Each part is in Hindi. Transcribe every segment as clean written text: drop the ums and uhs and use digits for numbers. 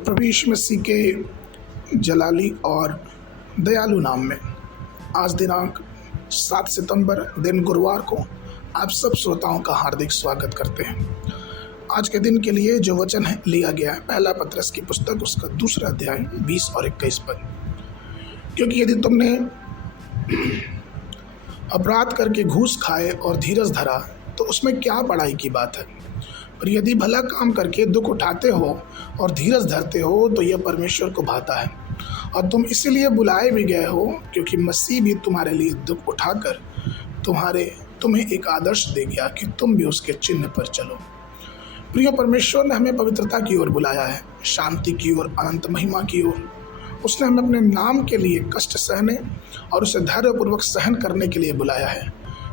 प्रभु यीशु मसीह के जलाली और दयालु नाम में आज दिनांक 7 सितंबर दिन गुरुवार को आप सब श्रोताओं का हार्दिक स्वागत करते हैं। आज के दिन के लिए जो वचन है लिया गया है पहला पत्रस की पुस्तक उसका दूसरा अध्याय 20 और 21 पद। क्योंकि यदि तुमने अपराध करके घूस खाए और धीरज धरा तो उसमें क्या बड़ाई की बात है। पर यदि भला काम करके दुख उठाते हो और धीरज धरते हो तो यह परमेश्वर को भाता है। और तुम इसीलिए बुलाए भी गए हो क्योंकि मसीह भी तुम्हारे लिए दुख उठाकर तुम्हें एक आदर्श दे गया कि तुम भी उसके चिन्ह पर चलो। प्रिय, परमेश्वर ने हमें पवित्रता की ओर बुलाया है, शांति की ओर, अनंत महिमा की ओर। उसने हमें अपने नाम के लिए कष्ट सहने और उसे धैर्यपूर्वक सहन करने के लिए बुलाया है,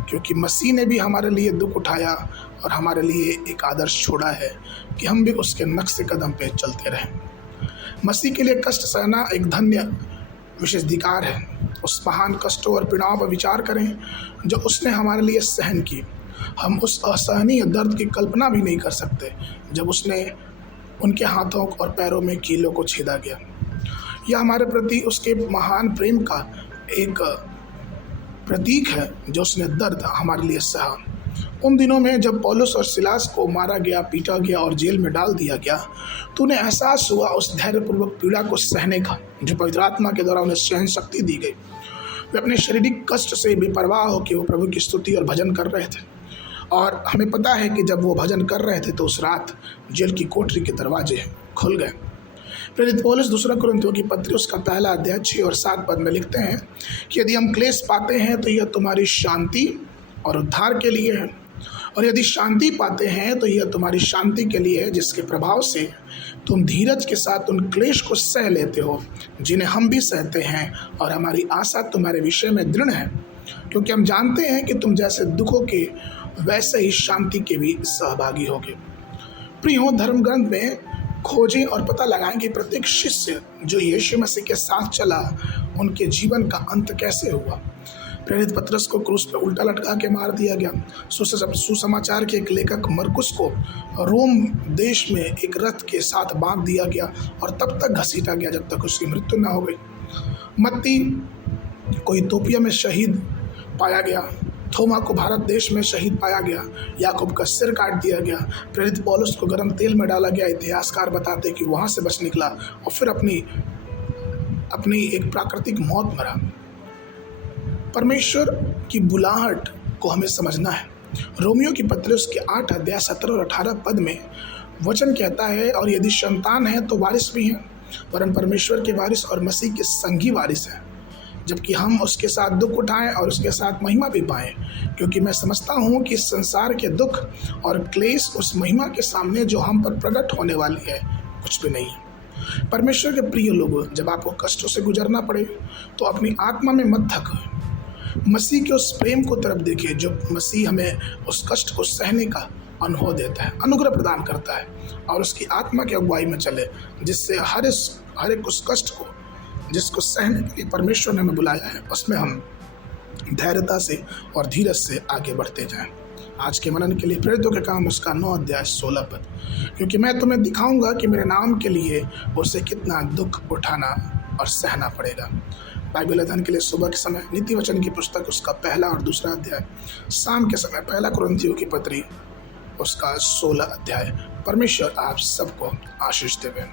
क्योंकि मसीह ने भी हमारे लिए दुख उठाया और हमारे लिए एक आदर्श छोड़ा है कि हम भी उसके नक्शे कदम पे चलते रहें। मसीह के लिए कष्ट सहना एक धन्य विशेषाधिकार है। उस महान कष्टों और पीड़ाओं पर विचार करें जो उसने हमारे लिए सहन की। हम उस असहनीय दर्द की कल्पना भी नहीं कर सकते जब उसने उनके हाथों और पैरों में कीलों को छेदा गया। यह हमारे प्रति उसके महान प्रेम का एक प्रतीक है जो उसने दर्द हमारे लिए सहा। उन दिनों में जब पौलुस और सिलास को मारा गया, पीटा गया और जेल में डाल दिया गया तो उन्हें एहसास हुआ उस धैर्यपूर्वक पीड़ा को सहने का जो पवित्र आत्मा के द्वारा उन्हें सहन शक्ति दी गई। वे अपने शारीरिक कष्ट से बेपरवाह होकर वो प्रभु की स्तुति और भजन कर रहे थे। और हमें पता है कि जब वो भजन कर रहे थे तो उस रात जेल की कोठरी के दरवाजे खुल गए। प्रेरित पौलुस दूसरा कुरिन्थियों की पत्री उसका पहला अध्याय 6 और 7 पद में लिखते हैं कि यदि हम क्लेश पाते हैं तो यह तुम्हारी शांति और उद्धार के लिए है, और यदि शांति पाते हैं तो यह तुम्हारी शांति के लिए है, जिसके प्रभाव से तुम धीरज के साथ उन क्लेश को सह लेते हो जिन्हें हम भी सहते हैं। और हमारी आशा तुम्हारे विषय में दृढ़ है, क्योंकि हम जानते हैं कि तुम जैसे दुखों के वैसे ही शांति के भी सहभागी होगे। प्रियो, धर्म ग्रंथ में खोजें और पता लगाएं कि प्रत्येक शिष्य जो यीशु मसीह के साथ चला उनके जीवन का अंत कैसे हुआ। प्रेरित पतरस को क्रूस पर उल्टा लटका के मार दिया गया। सुसमाचार के एक लेखक मरकुस को रोम देश में एक रथ के साथ बांध दिया गया और तब तक घसीटा गया जब तक उसकी मृत्यु न हो गई। मत्ती को इथोपिया में शहीद पाया गया। थोमा को भारत देश में शहीद पाया गया। याकूब का सिर काट दिया गया। प्रेरित पौलुस को गर्म तेल में डाला गया। इतिहासकार बताते कि वहाँ से बच निकला और फिर अपनी एक प्राकृतिक मौत मरा। परमेश्वर की बुलाहट को हमें समझना है। रोमियो की पत्री उसके 8 अध्याय 17 और 18 पद में वचन कहता है, और यदि संतान है तो वारिस भी हैं, वरन परमेश्वर के वारिस और मसीह के संगी वारिस हैं, जबकि हम उसके साथ दुख उठाएं और उसके साथ महिमा भी पाएं। क्योंकि मैं समझता हूँ कि इस संसार के दुख और क्लेश उस महिमा के सामने जो हम पर प्रकट होने वाली है कुछ भी नहीं है। परमेश्वर के प्रिय लोगों, जब आपको कष्टों से गुजरना पड़े तो अपनी आत्मा में मत थको। मसीह के उस प्रेम को तरफ देखिए जो मसीह हमें उस कष्ट को सहने का अनुभव देता है, अनुग्रह प्रदान करता है, और उसकी आत्मा की अगुवाई में चले, जिससे हर एक उस कष्ट को जिसको सहने के लिए परमेश्वर ने हमें बुलाया है उसमें हम धैर्यता से और धीरज से आगे बढ़ते जाएं। आज के मनन के लिए प्रेरितों के काम उसका 9 अध्याय 16 पद। क्योंकि मैं तुम्हें दिखाऊंगा कि मेरे नाम के लिए उसे कितना दुख उठाना और सहना पड़ेगा। बाइबल अध्ययन के लिए सुबह के समय नीति वचन की पुस्तक उसका पहला और दूसरा अध्याय, शाम के समय पहला कुरिन्थियों की पत्री उसका 16 अध्याय। परमेश्वर आप सबको आशीष देवे।